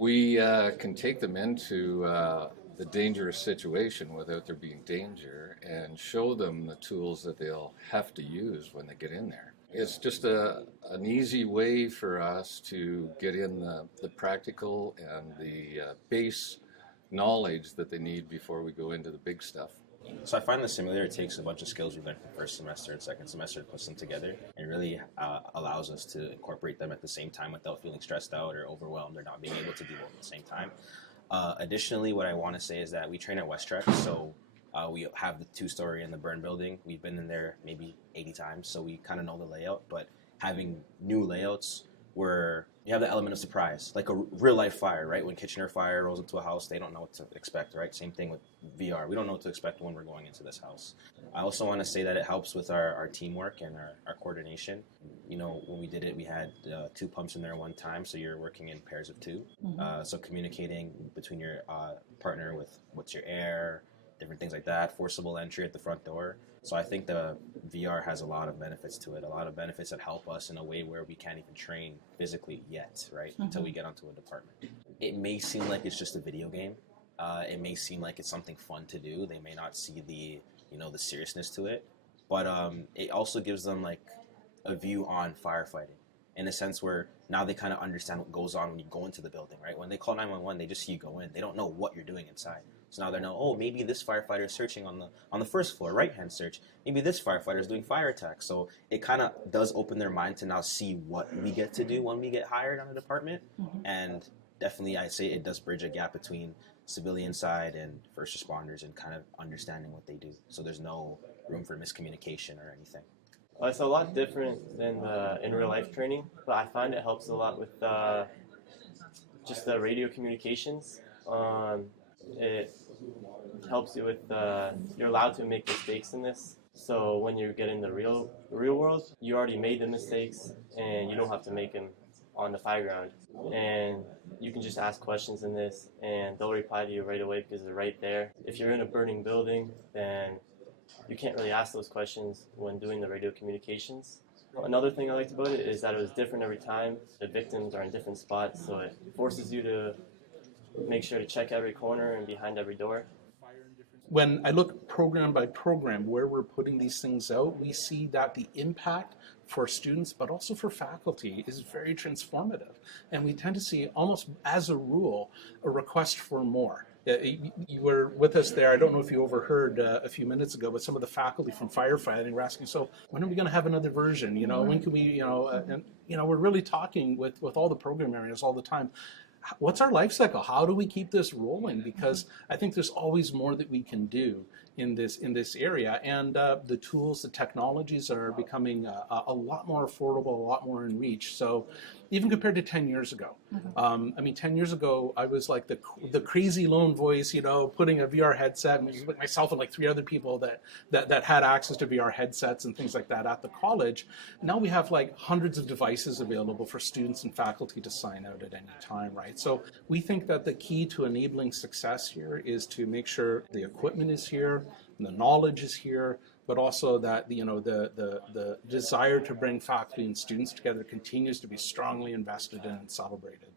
We can take them into the dangerous situation without there being danger and show them the tools that they'll have to use when they get in there. It's just an easy way for us to get in the practical and the base knowledge that they need before we go into the big stuff. So I find the simulator takes a bunch of skills we learned from first semester and second semester, puts them together, and really allows us to incorporate them at the same time without feeling stressed out or overwhelmed or not being able to do both at the same time. Additionally, what I want to say is that we train at West Trek, so we have the two-story in the burn building. We've been in there maybe 80 times, so we kind of know the layout, but having new layouts where you have the element of surprise, like a real life fire, right? When Kitchener Fire rolls into a house, they don't know what to expect, right? Same thing with VR. We don't know what to expect when we're going into this house. I also want to say that it helps with our teamwork and our coordination. You know, when we did it, we had 2 pumps in there at one time, so you're working in pairs of 2. So communicating between your partner with what's your air, different things like that, forcible entry at the front door. So I think the VR has a lot of benefits to it, a lot of benefits that help us in a way where we can't even train physically yet, right, until we get onto a department. It may seem like it's just a video game. It may seem like it's something fun to do. They may not see the seriousness to it, but it also gives them like a view on firefighting in a sense where now they kind of understand what goes on when you go into the building, right? When they call 911, they just see you go in. They don't know what you're doing inside. So now they know, oh, maybe this firefighter is searching on the first floor, right-hand search. Maybe this firefighter is doing fire attacks. So it kind of does open their mind to now see what we get to do when we get hired on a department. And definitely, I'd say it does bridge a gap between civilian side and first responders and kind of understanding what they do. So there's no room for miscommunication or anything. It's a lot different than in real life training, but I find it helps a lot with just the radio communications. It helps you with you're allowed to make mistakes in this. So when you get in the real world, you already made the mistakes and you don't have to make them on the fireground. And you can just ask questions in this and they'll reply to you right away because they're right there. If you're in a burning building, then you can't really ask those questions when doing the radio communications. Another thing I liked about it is that it was different every time. The victims are in different spots, so it forces you to make sure to check every corner and behind every door. When I look program by program where we're putting these things out, we see that the impact for students, but also for faculty, is very transformative. And we tend to see, almost as a rule, a request for more. You were with us there. I don't know if you overheard a few minutes ago, but some of the faculty from firefighting were asking, so when are we going to have another version? You know, when can we, and we're really talking with all the program areas all the time. What's our life cycle? How do we keep this rolling? Because I think there's always more that we can do in this area, and the tools, the technologies are becoming a lot more affordable, a lot more in reach. So even compared to 10 years ago, 10 years ago, I was like the crazy lone voice, putting a VR headset, and it was like myself and like 3 other people that had access to VR headsets and things like that at the college. Now we have like hundreds of devices available for students and faculty to sign out at any time, right? So we think that the key to enabling success here is to make sure the equipment is here, the knowledge is here, but also that the desire to bring faculty and students together continues to be strongly invested in and celebrated.